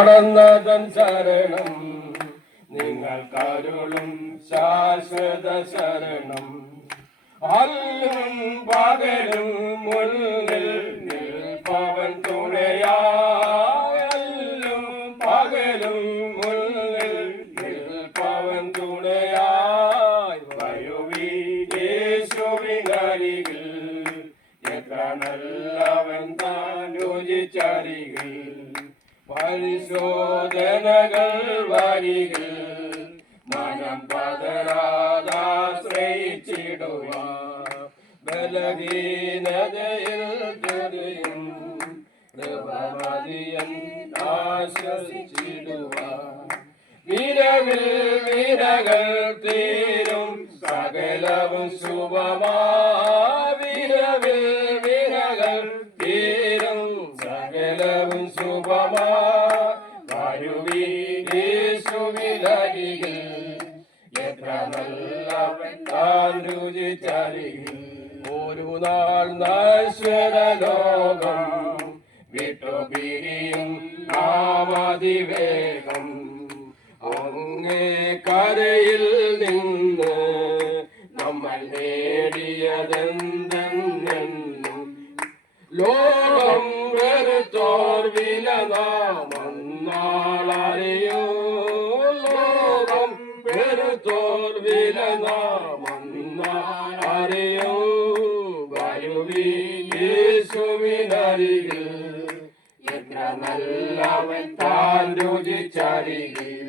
നടന്നതൻ ശരണം നിങ്ങൾക്കരുളും ശാശ്വത ശരണം. അല്ലും പകലും മുന്നിൽ നിൽപ്പവൻ തുണയായി, അല്ലും പകലും മുന്നിൽ നിൽപ്പവൻ തുണയായി. യേശുവിനരികിൽ എത്ര നല്ലവൻ താൻ രുചിച്ചരികിൽ. പരിശോധനകൾ വരികിൽ മനം പതരാതാശ്രയിച്ചിടുവാൻ. ബലഹീനതയിൽ ചെറിയും കൃപമതിയൻ ആശ്വസിച്ചിടുവാൻ. വിരവിൽ വിരകൾ തീരും സകലവും ശുഭമാ. വിരവിൽ വിരകൾ തീരും സകലവും ശുഭമാ. യേശുവിനരികിൽ എത്ര നല്ലവൻ താൻ രുചിച്ചരികിൽ. ഒരു നാൾ നശ്വര ലോകം വിട്ടുപിരിയും നാമതിവേഗം. അങ്ങേ കരയിൽ നിന്ന് നമ്മൾ നേടിയതെന്തെന്നും. ലോകം വെറുത്തോർ വില നാമറിയോ. ലോകം വെറുത്തോർ വില നാമറിയോ. യേശുവിനരികിൽ എത്ര നല്ലവൻ താൻ രുചിച്ചരികിൽ.